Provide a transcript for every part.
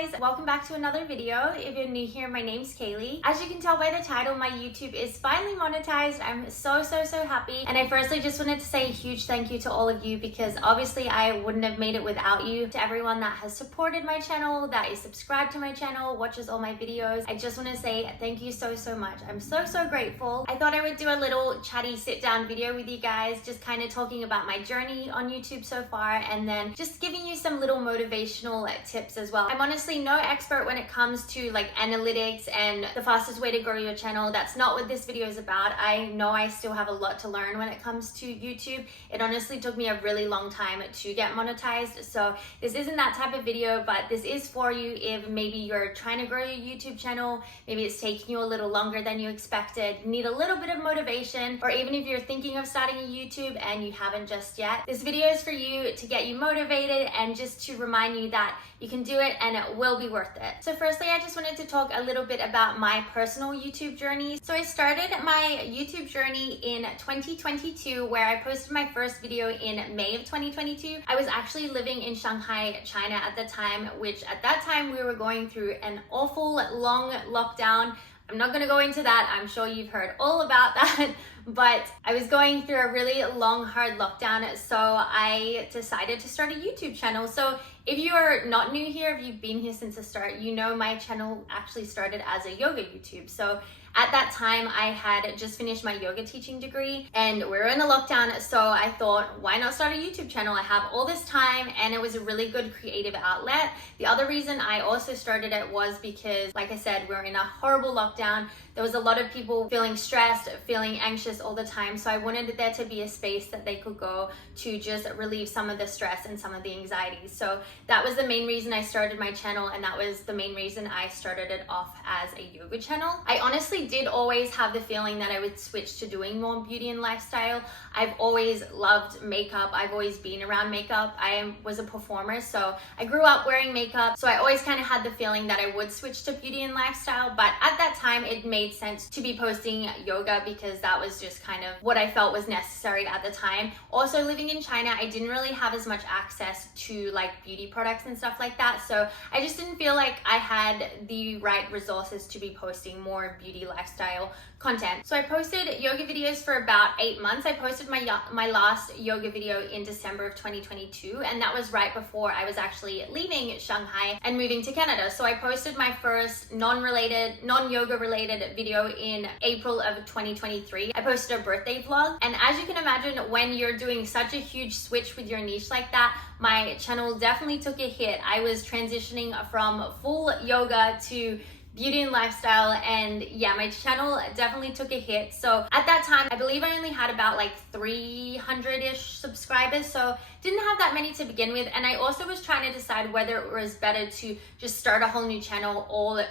guys, welcome back to another video. If you're new here, my name's Kaylee. As you can tell by the title, my YouTube is finally monetized. I'm so happy, and I firstly just wanted to say a huge thank you to all of you, because obviously I wouldn't have made it without you. To everyone that has supported my channel, that is subscribed to my channel, watches all my videos, I just want to say thank you so much. I'm so grateful. I thought I would do a little chatty sit down video with you guys, just kind of talking about my journey on YouTube so far, and then just giving you some little motivational tips as well. I'm honestly no expert when it comes to like analytics and the fastest way to grow your channel. That's not what this video is about. I know I still have a lot to learn when it comes to YouTube. It honestly took me a really long time to get monetized, so this isn't that type of video, but this is for you if maybe you're trying to grow your YouTube channel, maybe it's taking you a little longer than you expected, need a little bit of motivation, or even if you're thinking of starting a YouTube and you haven't just yet. This video is for you to get you motivated and just to remind you that you can do it and it will be worth it. So firstly, I just wanted to talk a little bit about my personal YouTube journey. So I started my YouTube journey in 2022, where I posted my first video in May of 2022. I was actually living in Shanghai, China at the time, which at that time we were going through an awful long lockdown. I'm not gonna go into that. I'm sure you've heard all about that, but I was going through a really long, hard lockdown, so I decided to start a YouTube channel. So if you are not new here, if you've been here since the start, you know my channel actually started as a yoga YouTube. So at that time, I had just finished my yoga teaching degree and we were in a lockdown, so I thought, why not start a YouTube channel? I have all this time and it was a really good creative outlet. The other reason I also started it was because, like I said, we were in a horrible lockdown. There was a lot of people feeling stressed, feeling anxious all the time, so I wanted there to be a space that they could go to just relieve some of the stress and some of the anxiety. So that was the main reason I started my channel, and that was the main reason I started it off as a yoga channel. I honestly did always have the feeling that I would switch to doing more beauty and lifestyle. I've always loved makeup. I've always been around makeup. I was a performer, so I grew up wearing makeup. So I always kind of had the feeling that I would switch to beauty and lifestyle, but at that time it made sense to be posting yoga because that was just kind of what I felt was necessary at the time. Also, living in China, I didn't really have as much access to like beauty products and stuff like that, so I just didn't feel like I had the right resources to be posting more beauty lifestyle content. So I posted yoga videos for about 8 months. I posted my last yoga video in December of 2022, and that was right before I was actually leaving Shanghai and moving to Canada. So I posted my first non-yoga related video in April of 2023. I posted a birthday vlog, and as you can imagine, when you're doing such a huge switch with your niche like that, my channel definitely took a hit. I was transitioning from full yoga to beauty and lifestyle, and yeah, my channel definitely took a hit. So at that time, I believe I only had about like 300-ish subscribers, so didn't have that many to begin with. And I also was trying to decide whether it was better to just start a whole new channel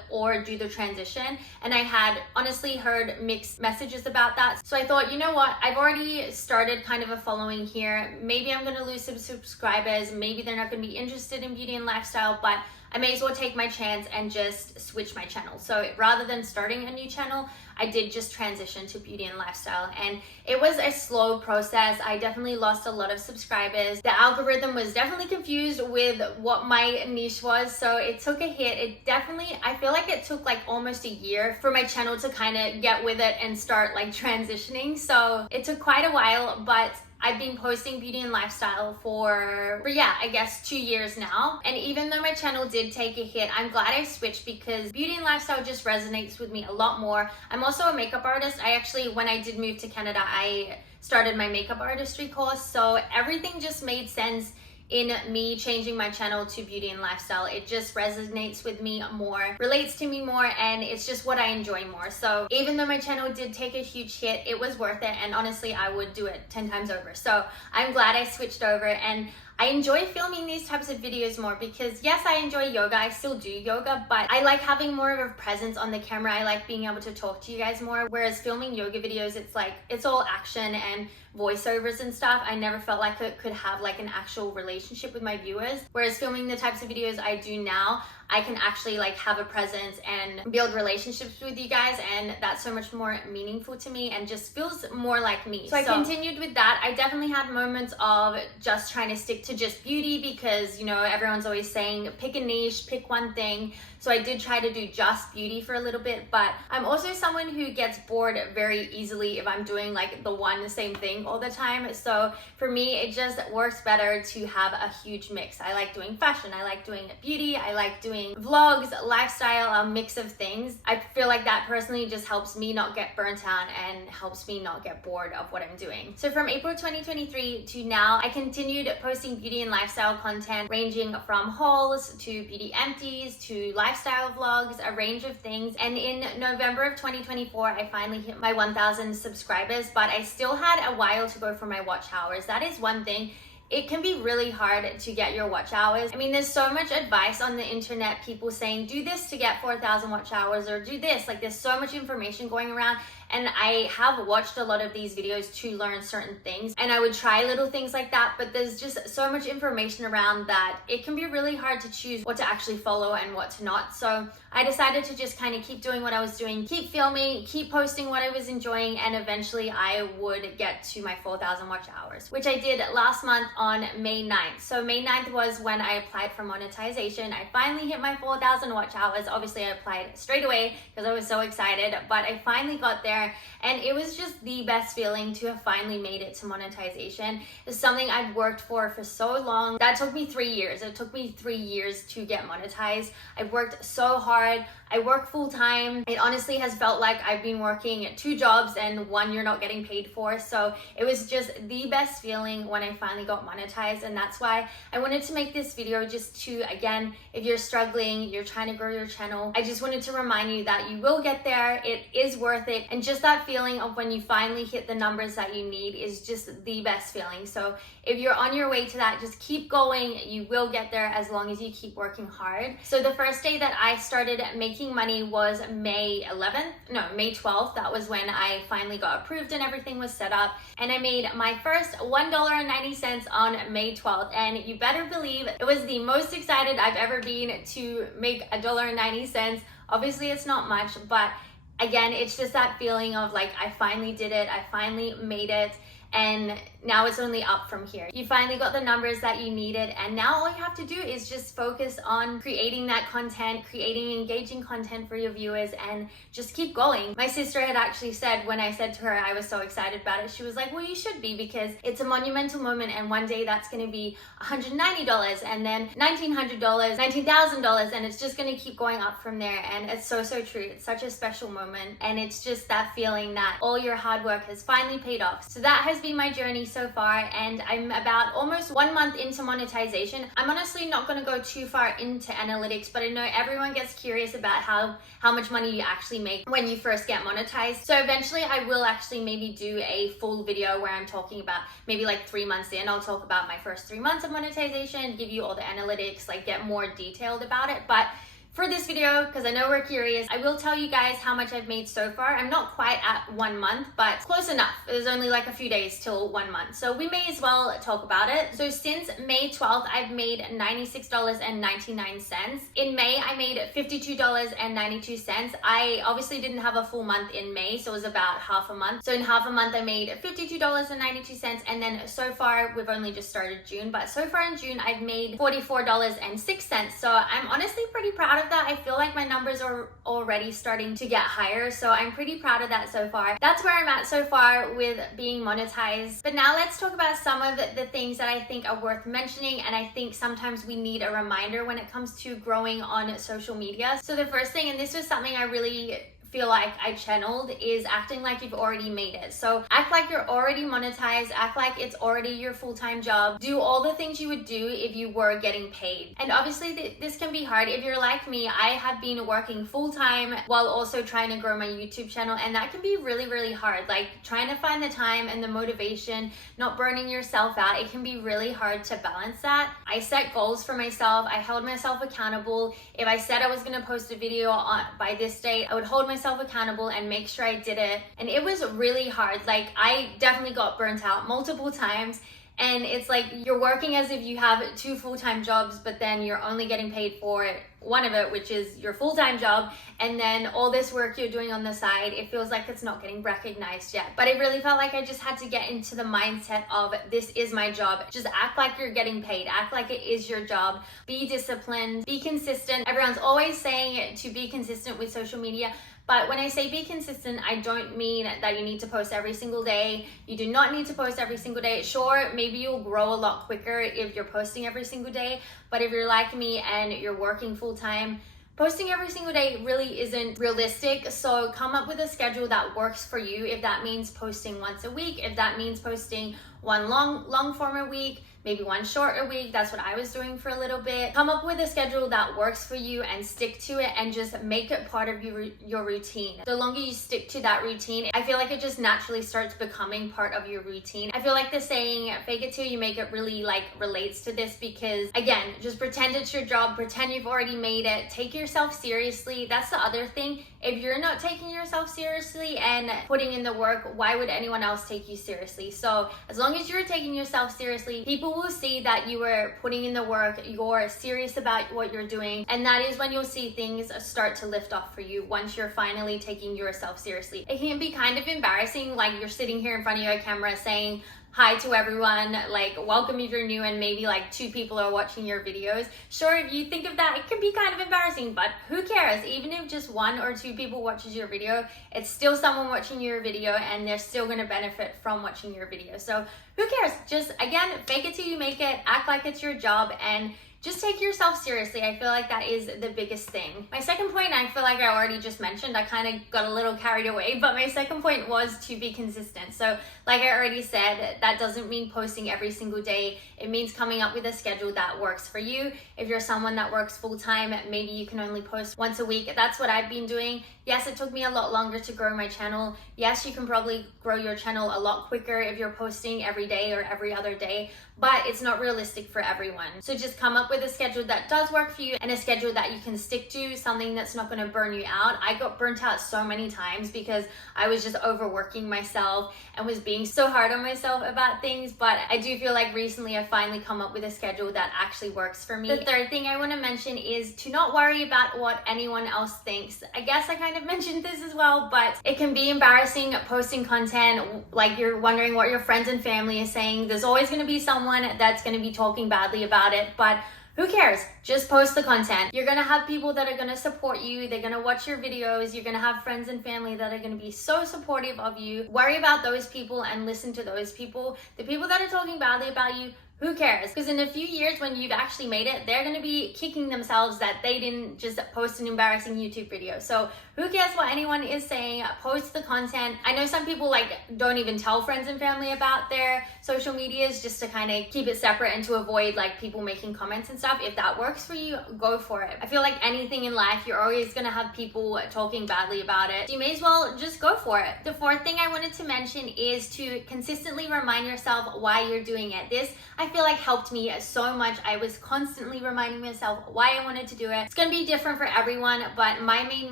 or do the transition, and I had honestly heard mixed messages about that. So I thought, you know what, I've already started kind of a following here. Maybe I'm gonna lose some subscribers, maybe they're not gonna be interested in beauty and lifestyle, but I may as well take my chance and just switch my channel. So rather than starting a new channel, I did just transition to beauty and lifestyle, and it was a slow process. I definitely lost a lot of subscribers. The algorithm was definitely confused with what my niche was, so it took a hit. I feel like it took like almost a year for my channel to kind of get with it and start like transitioning. So it took quite a while, but I've been posting beauty and lifestyle for yeah, I guess 2 years now. And even though my channel did take a hit, I'm glad I switched because beauty and lifestyle just resonates with me a lot more. I'm also a makeup artist. I actually, when I did move to Canada, I started my makeup artistry course. So everything just made sense in me changing my channel to beauty and lifestyle. It just resonates with me more, relates to me more, and it's just what I enjoy more. So even though my channel did take a huge hit, it was worth it, and honestly I would do it 10 times over. So I'm glad I switched over, and I enjoy filming these types of videos more because yes, I enjoy yoga, I still do yoga, but I like having more of a presence on the camera. I like being able to talk to you guys more, whereas filming yoga videos, it's like, it's all action and voiceovers and stuff. I never felt like it could have like an actual relationship with my viewers, whereas filming the types of videos I do now, I can actually like have a presence and build relationships with you guys, and that's so much more meaningful to me and just feels more like me. So I continued with that. I definitely had moments of just trying to stick to just beauty because, you know, everyone's always saying pick a niche, pick one thing. So I did try to do just beauty for a little bit, but I'm also someone who gets bored very easily if I'm doing like the same thing all the time. So for me, it just works better to have a huge mix. I like doing fashion, I like doing beauty, I like doing vlogs, lifestyle, a mix of things. I feel like that personally just helps me not get burnt out and helps me not get bored of what I'm doing. So from April 2023 to now, I continued posting beauty and lifestyle content ranging from hauls to beauty empties to lifestyle vlogs, a range of things. And in November of 2024, I finally hit my 1,000 subscribers, but I still had a while to go for my watch hours. That is one thing. It can be really hard to get your watch hours. I mean, there's so much advice on the internet, people saying, do this to get 4,000 watch hours or do this. Like there's so much information going around. And I have watched a lot of these videos to learn certain things, and I would try little things like that, but there's just so much information around that it can be really hard to choose what to actually follow and what to not. So I decided to just kind of keep doing what I was doing, keep filming, keep posting what I was enjoying, and eventually I would get to my 4,000 watch hours, which I did last month on May 9th. So May 9th was when I applied for monetization. I finally hit my 4,000 watch hours. Obviously I applied straight away because I was so excited, but I finally got there. And it was just the best feeling to have finally made it to monetization. It's something I've worked for so long. That took me 3 years. It took me 3 years to get monetized. I've worked so hard. I work full time. It honestly has felt like I've been working 2 jobs and one you're not getting paid for. So it was just the best feeling when I finally got monetized. And that's why I wanted to make this video, just to, again, if you're struggling, you're trying to grow your channel, I just wanted to remind you that you will get there. It is worth it. And just that feeling of when you finally hit the numbers that you need is just the best feeling. So if you're on your way to that, just keep going. You will get there as long as you keep working hard. So the first day that I started making money was May 12th. That was when I finally got approved and everything was set up. And I made my first $1.90 on May 12th. And you better believe it was the most excited I've ever been to make $1.90. Obviously it's not much, but again, it's just that feeling of like, I finally did it. I finally made it. And now it's only up from here. You finally got the numbers that you needed, and now all you have to do is just focus on creating that content, creating engaging content for your viewers, and just keep going. My sister had actually said, when I said to her I was so excited about it, she was like, well, you should be, because it's a monumental moment, and one day that's going to be $190 and then $1,900, $19,000, and it's just going to keep going up from there. And it's so true. It's such a special moment, and it's just that feeling that all your hard work has finally paid off. So that has been my journey so far, and I'm about almost 1 month into monetization. I'm honestly not going to go too far into analytics, but I know everyone gets curious about how much money you actually make when you first get monetized. So eventually I will actually maybe do a full video where I'm talking about maybe like 3 months in. I'll talk about my first 3 months of monetization, give you all the analytics, like get more detailed about it. But for this video, because I know we're curious, I will tell you guys how much I've made so far. I'm not quite at 1 month, but close enough. There's only like a few days till 1 month. So we may as well talk about it. So since May 12th, I've made $96.99. In May, I made $52.92. I obviously didn't have a full month in May, so it was about half a month. So in half a month, I made $52.92. And then so far, we've only just started June, but so far in June, I've made $44.06. So I'm honestly pretty proud of that. I feel like my numbers are already starting to get higher, so I'm pretty proud of that so far. That's where I'm at so far with being monetized. But now let's talk about some of the things that I think are worth mentioning, and I think sometimes we need a reminder when it comes to growing on social media. So the first thing, and this was something I really feel like I channeled, is acting like you've already made it. So act like you're already monetized, act like it's already your full-time job. Do all the things you would do if you were getting paid. And obviously this can be hard. If you're like me, I have been working full-time while also trying to grow my YouTube channel, and that can be really hard. Like trying to find the time and the motivation, not burning yourself out. It can be really hard to balance that. I set goals for myself. I held myself accountable. If I said I was going to post a video by this date, I would hold myself accountable and make sure I did it. And it was really hard. Like I definitely got burnt out multiple times. And it's like you're working as if you have 2 full-time jobs, but then you're only getting paid for one of it, which is your full-time job, and then all this work you're doing on the side, it feels like it's not getting recognized yet. But it really felt like I just had to get into the mindset of this is my job. Just act like you're getting paid, act like it is your job, be disciplined, be consistent. Everyone's always saying to be consistent with social media, but when I say be consistent, I don't mean that you need to post every single day. You do not need to post every single day. Sure, maybe you'll grow a lot quicker if you're posting every single day, but if you're like me and you're working full time, posting every single day really isn't realistic. So come up with a schedule that works for you. If that means posting once a week, if that means posting one long form a week, maybe one short a week. That's what I was doing for a little bit. Come up with a schedule that works for you and stick to it, and just make it part of your routine. The longer you stick to that routine, I feel like it just naturally starts becoming part of your routine. I feel like the saying fake it till you make it really like relates to this, because again, just pretend it's your job, pretend you've already made it, take yourself seriously. That's the other thing. If you're not taking yourself seriously and putting in the work, why would anyone else take you seriously? So as long as you're taking yourself seriously, people will see that you are putting in the work, you're serious about what you're doing, and that is when you'll see things start to lift off for you once you're finally taking yourself seriously. It can be kind of embarrassing, like you're sitting here in front of your camera saying hi to everyone, like welcome if you're new, and maybe like 2 people are watching your videos. Sure, if you think of that, it can be kind of embarrassing, but who cares? Even if just 1 or 2 people watches your video, it's still someone watching your video, and they're still going to benefit from watching your video. So who cares? Just again, fake it till you make it, act like it's your job, and just take yourself seriously. I feel like that is the biggest thing. My second point, I feel like I already just mentioned, I kind of got a little carried away, but my second point was to be consistent. So like I already said, that doesn't mean posting every single day. It means coming up with a schedule that works for you. If you're someone that works full time, maybe you can only post once a week. That's what I've been doing. Yes, it took me a lot longer to grow my channel. Yes, you can probably grow your channel a lot quicker if you're posting every day or every other day, but it's not realistic for everyone. So just come up with a schedule that does work for you, and a schedule that you can stick to, something that's not going to burn you out. I got burnt out so many times because I was just overworking myself and was being so hard on myself about things, but I do feel like recently I've finally come up with a schedule that actually works for me. The third thing I want to mention is to not worry about what anyone else thinks. I guess I kind of mentioned this as well, but it can be embarrassing posting content, like you're wondering what your friends and family is saying. There's always going to be someone that's going to be talking badly about it, but who cares? Just post the content. You're gonna have people that are gonna support you. They're gonna watch your videos. You're gonna have friends and family that are gonna be so supportive of you. Worry about those people and listen to those people. The people that are talking badly about you, who cares? Because in a few years when you've actually made it, they're gonna be kicking themselves that they didn't just post an embarrassing YouTube video. So who cares what anyone is saying? Post the content. I know some people like don't even tell friends and family about their social medias just to kind of keep it separate and to avoid like people making comments and stuff. If that works for you, go for it. I feel like anything in life, you're always gonna have people talking badly about it. So you may as well just go for it. The fourth thing I wanted to mention is to consistently remind yourself why you're doing it. This, I feel like, helped me so much. I was constantly reminding myself why I wanted to do it. It's gonna be different for everyone, but my main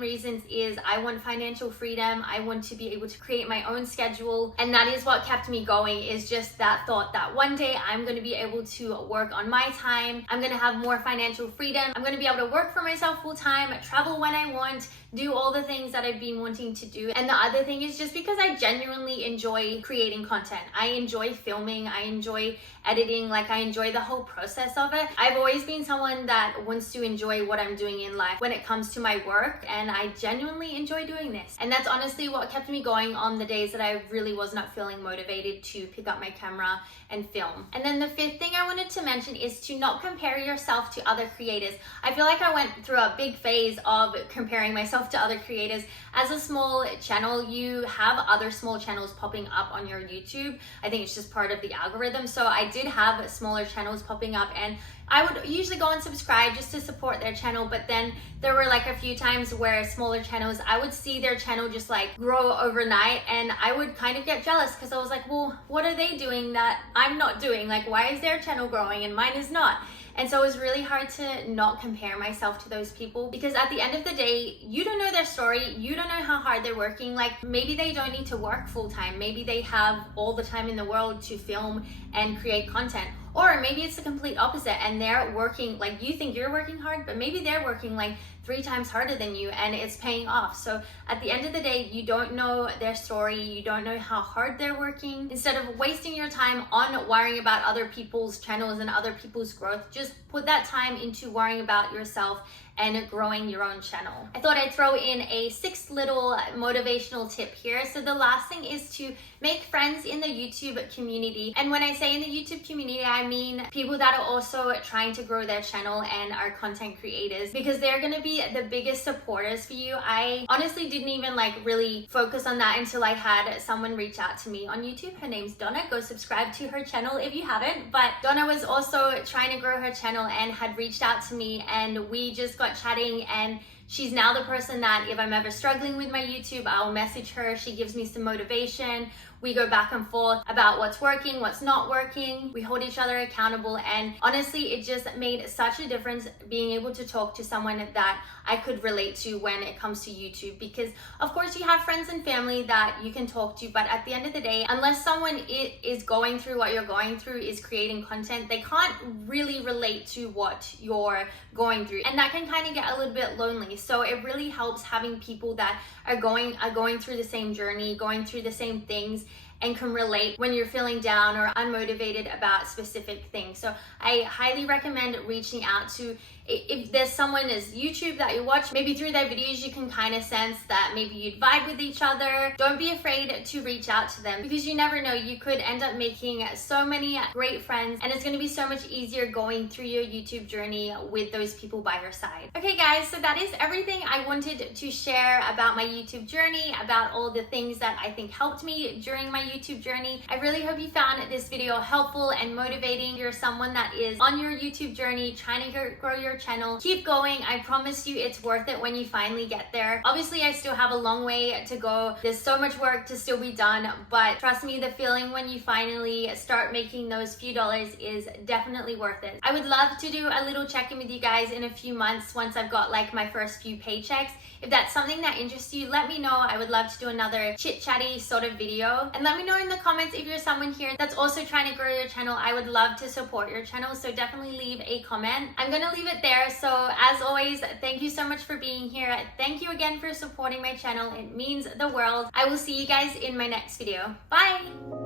reasons is I want financial freedom. I want to be able to create my own schedule, and that is what kept me going, is just that thought that one day I'm going to be able to work on my time. I'm going to have more financial freedom. I'm going to be able to work for myself full time, travel when I want, do all the things that I've been wanting to do. And the other thing is just because I genuinely enjoy creating content. I enjoy filming, I enjoy editing, like I enjoy the whole process of it. I've always been someone that wants to enjoy what I'm doing in life when it comes to my work, and I genuinely enjoy doing this. And that's honestly what kept me going on the days that I really was not feeling motivated to pick up my camera and film. And then the fifth thing I wanted to mention is to not compare yourself to other creators. I feel like I went through a big phase of comparing myself to other creators. As a small channel, you have other small channels popping up on your YouTube. I think it's just part of the algorithm. So I did have smaller channels popping up, and I would usually go and subscribe just to support their channel, but then there were like a few times where smaller channels, I would see their channel just like grow overnight, and I would kind of get jealous because I was like, well, what are they doing that I'm not doing? Like, why is their channel growing and mine is not? And so it was really hard to not compare myself to those people, because at the end of the day, you don't know their story. You don't know how hard they're working. Like, maybe they don't need to work full time. Maybe they have all the time in the world to film and create content. Or maybe it's the complete opposite and they're working, like you think you're working hard, but maybe they're working like 3 times harder than you and it's paying off. So at the end of the day, you don't know their story, you don't know how hard they're working. Instead of wasting your time on worrying about other people's channels and other people's growth, just put that time into worrying about yourself and growing your own channel. I thought I'd throw in a 6th little motivational tip here. So the last thing is to make friends in the YouTube community. And when I say in the YouTube community, I mean people that are also trying to grow their channel and are content creators, because they're gonna be the biggest supporters for you. I honestly didn't even like really focus on that until I had someone reach out to me on YouTube. Her name's Donna. Go subscribe to her channel if you haven't. But Donna was also trying to grow her channel and had reached out to me, and we just got chatting, and she's now the person that if I'm ever struggling with my YouTube, I'll message her. She gives me some motivation. We go back and forth about what's working, what's not working. We hold each other accountable, and honestly, it just made such a difference being able to talk to someone that I could relate to when it comes to YouTube. Because of course you have friends and family that you can talk to, but at the end of the day, unless someone is going through what you're going through, is creating content, they can't really relate to what you're going through, and that can kind of get a little bit lonely. So it really helps having people that are going through the same journey, going through the same things, and can relate when you're feeling down or unmotivated about specific things. So I highly recommend reaching out to, if there's someone as YouTube that you watch, maybe through their videos you can kind of sense that maybe you'd vibe with each other. Don't be afraid to reach out to them, because you never know, you could end up making so many great friends, and it's going to be so much easier going through your YouTube journey with those people by your side. Okay guys, so that is everything I wanted to share about my YouTube journey, about all the things that I think helped me during my YouTube journey. I really hope you found this video helpful and motivating. If you're someone that is on your YouTube journey trying to grow your channel, keep going. I promise you it's worth it when you finally get there. Obviously I still have a long way to go. There's so much work to still be done, but trust me, the feeling when you finally start making those few dollars is definitely worth it. I would love to do a little check-in with you guys in a few months once I've got like my first few paychecks. If that's something that interests you, let me know. I would love to do another chit-chatty sort of video, and let me know in the comments if you're someone here that's also trying to grow your channel. I would love to support your channel, so definitely leave a comment. I'm gonna leave it there. So as always, thank you so much for being here. Thank you again for supporting my channel. It means the world. I will see you guys in my next video. Bye.